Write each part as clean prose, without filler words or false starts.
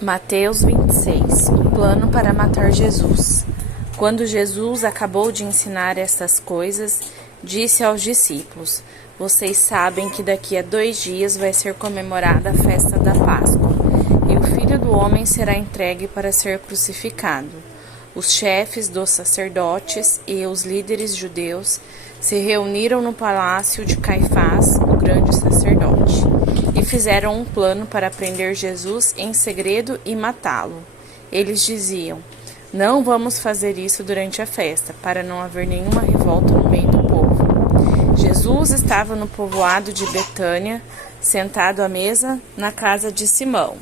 Mateus 26. O plano para matar Jesus. Quando Jesus acabou de ensinar estas coisas, disse aos discípulos: Vocês sabem que daqui a 2 dias vai ser comemorada a festa da Páscoa, e o Filho do Homem será entregue para ser crucificado. Os chefes dos sacerdotes e os líderes judeus se reuniram no palácio de Caifás, o grande sacerdote, e fizeram um plano para prender Jesus em segredo e matá-lo. Eles diziam: Não vamos fazer isso durante a festa, para não haver nenhuma revolta no meio do povo. Jesus estava no povoado de Betânia, sentado à mesa na casa de Simão,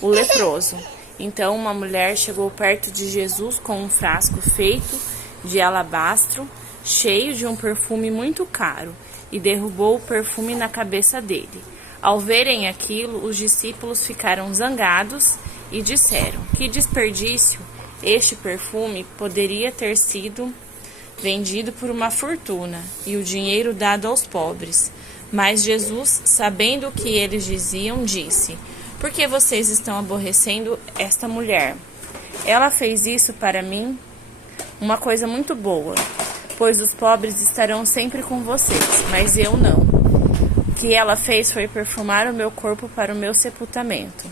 o leproso. Então uma mulher chegou perto de Jesus com um frasco feito de alabastro, cheio de um perfume muito caro, e derrubou o perfume na cabeça dele. Ao verem aquilo, os discípulos ficaram zangados e disseram: Que desperdício! Este perfume poderia ter sido vendido por uma fortuna e o dinheiro dado aos pobres. Mas Jesus, sabendo o que eles diziam, disse: Por que vocês estão aborrecendo esta mulher? Ela fez isso para mim, uma coisa muito boa, pois os pobres estarão sempre com vocês, mas eu não. O que ela fez foi perfumar o meu corpo para o meu sepultamento.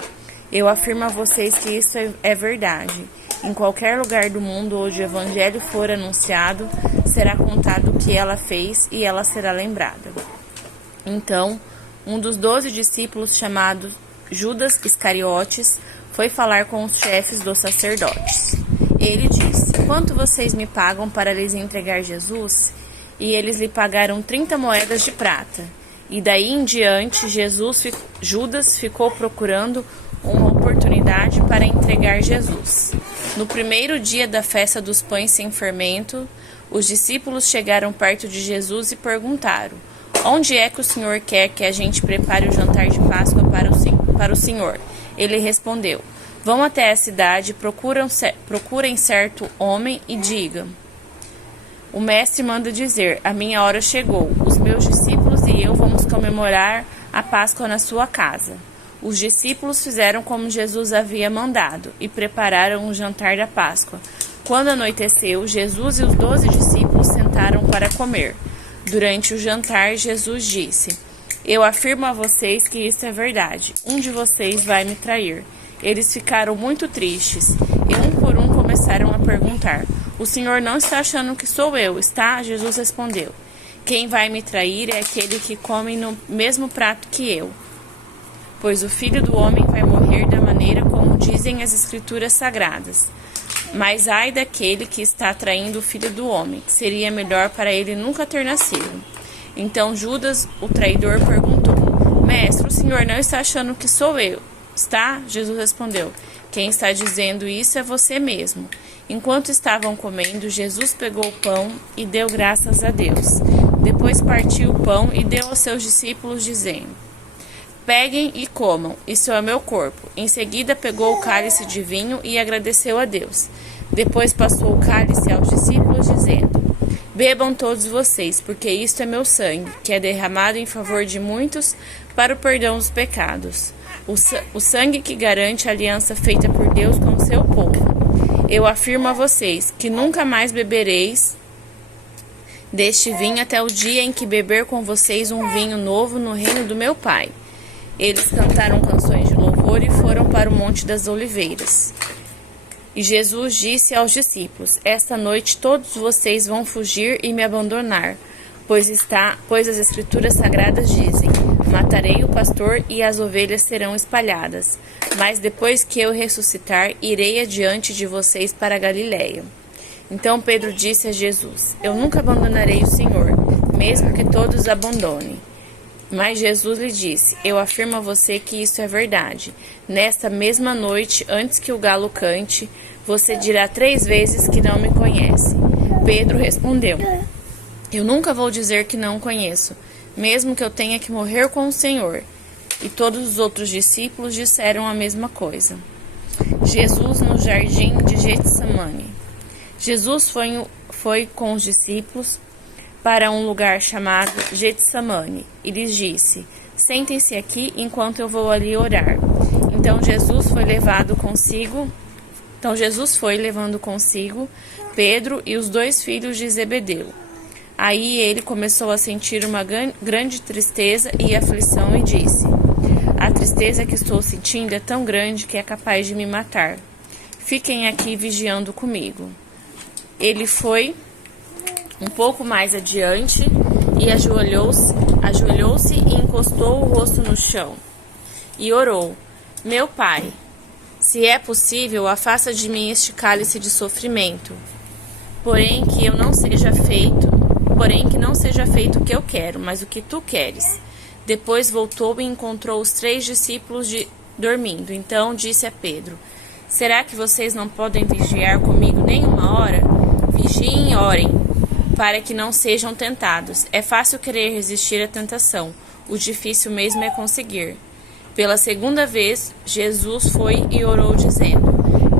Eu afirmo a vocês que isso é verdade. Em qualquer lugar do mundo onde o evangelho for anunciado, será contado o que ela fez e ela será lembrada. Então, um dos 12 discípulos, chamado Judas Iscariotes, foi falar com os chefes dos sacerdotes. Ele disse: Quanto vocês me pagam para lhes entregar Jesus? E eles lhe pagaram 30 moedas de prata. E daí em diante, Judas ficou procurando uma oportunidade para entregar Jesus. No primeiro dia da festa dos pães sem fermento, os discípulos chegaram perto de Jesus e perguntaram: Onde é que o Senhor quer que a gente prepare o jantar de Páscoa para o Senhor? Ele respondeu: Vão até a cidade, procurem certo homem e digam: O mestre manda dizer: A minha hora chegou. Os meus discípulos e eu vamos comemorar a Páscoa na sua casa. Os discípulos fizeram como Jesus havia mandado e prepararam o jantar da Páscoa. Quando anoiteceu, Jesus e os 12 discípulos sentaram para comer. Durante o jantar, Jesus disse: Eu afirmo a vocês que isso é verdade. Um de vocês vai me trair. Eles ficaram muito tristes e um por um começaram a perguntar: O Senhor não está achando que sou eu, está? Jesus respondeu: Quem vai me trair é aquele que come no mesmo prato que eu. Pois o Filho do Homem vai morrer da maneira como dizem as Escrituras Sagradas. Mas ai daquele que está traindo o Filho do Homem, seria melhor para ele nunca ter nascido. Então Judas, o traidor, perguntou: Mestre, o Senhor não está achando que sou eu, está? Jesus respondeu: Quem está dizendo isso é você mesmo. Enquanto estavam comendo, Jesus pegou o pão e deu graças a Deus. Depois partiu o pão e deu aos seus discípulos, dizendo: Peguem e comam, isso é o meu corpo. Em seguida pegou o cálice de vinho e agradeceu a Deus. Depois passou o cálice aos discípulos, dizendo: Bebam todos vocês, porque isto é meu sangue, que é derramado em favor de muitos para o perdão dos pecados. O sangue que garante a aliança feita por Deus com o seu povo. Eu afirmo a vocês que nunca mais bebereis deste vinho até o dia em que beber com vocês um vinho novo no reino do meu Pai. Eles cantaram canções de louvor e foram para o Monte das Oliveiras. E Jesus disse aos discípulos: Esta noite todos vocês vão fugir e me abandonar, pois as Escrituras Sagradas dizem: Matarei o pastor e as ovelhas serão espalhadas. Mas depois que eu ressuscitar, irei adiante de vocês para a Galiléia. Então Pedro disse a Jesus: Eu nunca abandonarei o Senhor, mesmo que todos abandonem. Mas Jesus lhe disse: Eu afirmo a você que isso é verdade. Nesta mesma noite, antes que o galo cante, você dirá 3 vezes que não me conhece. Pedro respondeu: Eu nunca vou dizer que não o conheço, mesmo que eu tenha que morrer com o Senhor. E todos os outros discípulos disseram a mesma coisa. Jesus no jardim de Getsemane. Jesus foi com os discípulos para um lugar chamado Getsemane e lhes disse: Sentem-se aqui enquanto eu vou ali orar. Então Então Jesus foi levando consigo Pedro e os 2 filhos de Zebedeu. Aí ele começou a sentir uma grande tristeza e aflição e disse: a tristeza que estou sentindo é tão grande que é capaz de me matar. Fiquem aqui vigiando comigo. Ele foi um pouco mais adiante e ajoelhou-se e encostou o rosto no chão e orou: meu pai, se é possível, afasta de mim este cálice de sofrimento. Porém que não seja feito o que eu quero, mas o que tu queres. Depois voltou e encontrou os 3 discípulos dormindo. Então disse a Pedro: será que vocês não podem vigiar comigo nem uma hora? Vigiem e orem, para que não sejam tentados. É fácil querer resistir à tentação, o difícil mesmo é conseguir. Pela 2ª vez, Jesus foi e orou, dizendo: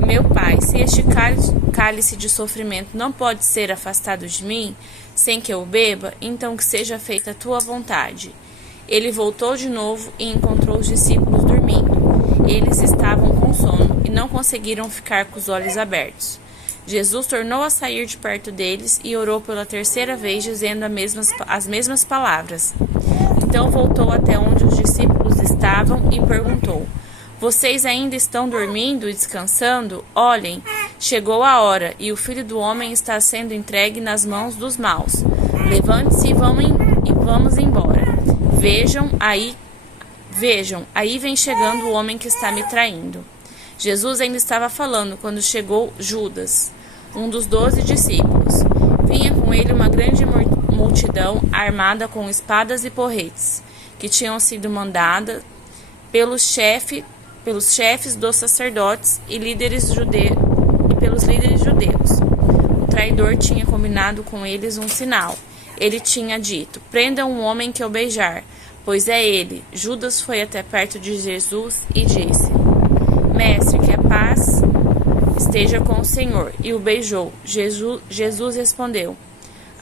meu pai, se este cálice de sofrimento não pode ser afastado de mim, sem que eu beba, então que seja feita a tua vontade. Ele voltou de novo e encontrou os discípulos dormindo. Eles estavam com sono e não conseguiram ficar com os olhos abertos. Jesus tornou a sair de perto deles e orou pela 3ª vez, dizendo as mesmas palavras. Então voltou até onde os discípulos estavam e perguntou: vocês ainda estão dormindo e descansando? Olhem, chegou a hora e o Filho do Homem está sendo entregue nas mãos dos maus. Levante-se e vamos embora. Vejam, aí vem chegando o homem que está me traindo. Jesus ainda estava falando quando chegou Judas, um dos 12 discípulos. Vinha com ele uma grande multidão armada com espadas e porretes, que tinham sido mandadas pelos chefes dos sacerdotes e pelos líderes judeus. O traidor tinha combinado com eles um sinal. Ele tinha dito: prendam um homem que eu beijar, pois é ele. Judas foi até perto de Jesus e disse: mestre, que a paz esteja com o Senhor, e o beijou. Jesus respondeu: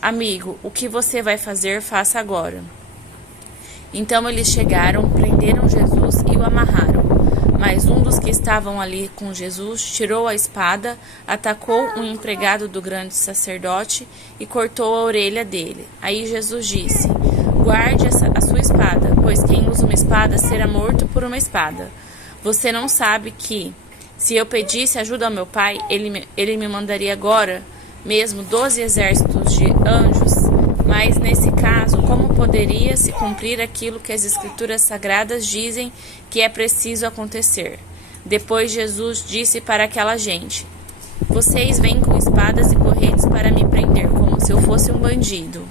amigo, o que você vai fazer, faça agora. Então eles chegaram, prenderam Jesus e o amarraram. Mas um dos que estavam ali com Jesus tirou a espada, atacou um empregado do grande sacerdote e cortou a orelha dele. Aí Jesus disse: guarde a sua espada, pois quem usa uma espada será morto por uma espada. Você não sabe que, se eu pedisse ajuda ao meu pai, ele me mandaria agora mesmo 12 exércitos de anjos? Mas nesse caso, como poderia se cumprir aquilo que as Escrituras Sagradas dizem que é preciso acontecer? Depois Jesus disse para aquela gente: vocês vêm com espadas e porretes para me prender, como se eu fosse um bandido.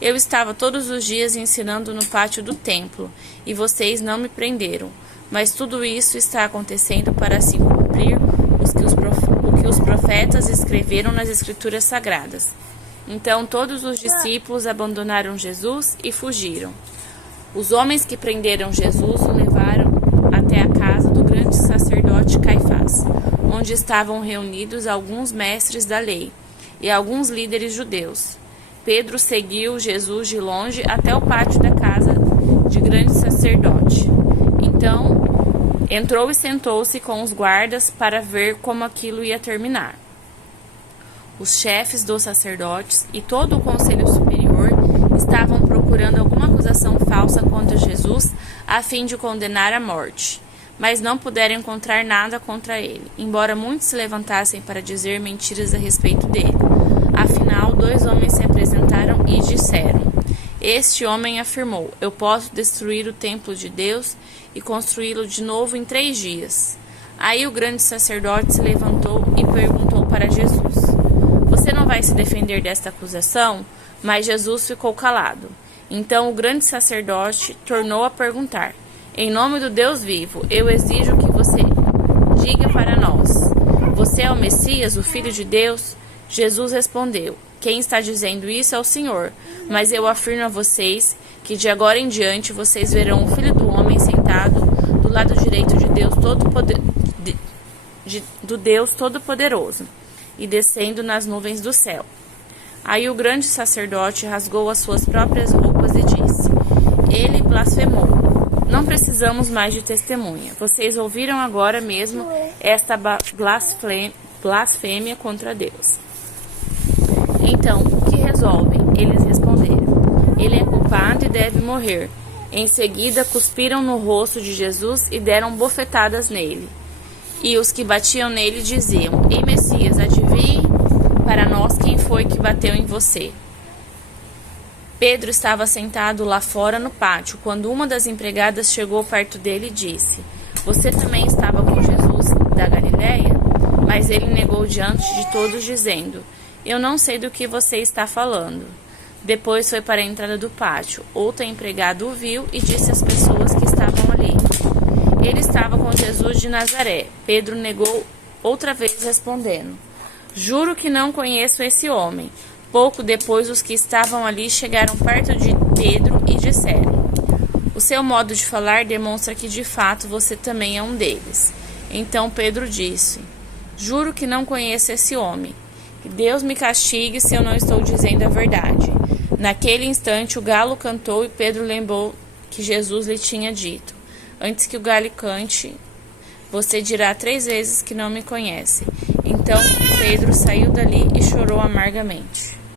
Eu estava todos os dias ensinando no pátio do templo, e vocês não me prenderam. Mas tudo isso está acontecendo para se cumprir o que os profetas escreveram nas Escrituras Sagradas. Então todos os discípulos abandonaram Jesus e fugiram. Os homens que prenderam Jesus o levaram até a casa do grande sacerdote Caifás, onde estavam reunidos alguns mestres da lei e alguns líderes judeus. Pedro seguiu Jesus de longe até o pátio da casa de grande sacerdote. Então entrou e sentou-se com os guardas para ver como aquilo ia terminar. Os chefes dos sacerdotes e todo o conselho superior estavam procurando alguma acusação falsa contra Jesus a fim de condenar à morte, mas não puderam encontrar nada contra ele, embora muitos se levantassem para dizer mentiras a respeito dele. Afinal, 2 homens se apresentaram e disseram: este homem afirmou: eu posso destruir o templo de Deus e construí-lo de novo em 3 dias. Aí o grande sacerdote se levantou e perguntou para Jesus: você não vai se defender desta acusação? Mas Jesus ficou calado. Então o grande sacerdote tornou a perguntar: em nome do Deus vivo, eu exijo que você diga para nós: você é o Messias, o Filho de Deus? Jesus respondeu: quem está dizendo isso é o Senhor, mas eu afirmo a vocês que de agora em diante vocês verão o Filho do Homem sentado do lado direito de Deus Todo-Poderoso e descendo nas nuvens do céu. Aí o grande sacerdote rasgou as suas próprias roupas e disse: ele blasfemou. Não precisamos mais de testemunha. Vocês ouviram agora mesmo esta blasfêmia contra Deus. Então, o que resolvem? Eles responderam: ele é culpado e deve morrer. Em seguida, cuspiram no rosto de Jesus e deram bofetadas nele. E os que batiam nele diziam: Ei, Messias, adivinhe para nós quem foi que bateu em você. Pedro estava sentado lá fora no pátio, quando uma das empregadas chegou perto dele e disse: Você também estava com Jesus da Galileia? Mas ele negou diante de todos, dizendo: Eu não sei do que você está falando. Depois foi para a entrada do pátio. Outra empregada o viu e disse às pessoas que estavam ali: Ele estava com Jesus de Nazaré. Pedro negou outra vez, respondendo: Juro que não conheço esse homem. Pouco depois, os que estavam ali chegaram perto de Pedro e disseram: O seu modo de falar demonstra que de fato você também é um deles. Então Pedro disse: Juro que não conheço esse homem. Que Deus me castigue se eu não estou dizendo a verdade. Naquele instante o galo cantou e Pedro lembrou que Jesus lhe tinha dito: Antes que o galo cante, você dirá 3 vezes que não me conhece. Então Pedro saiu dali e chorou amargamente.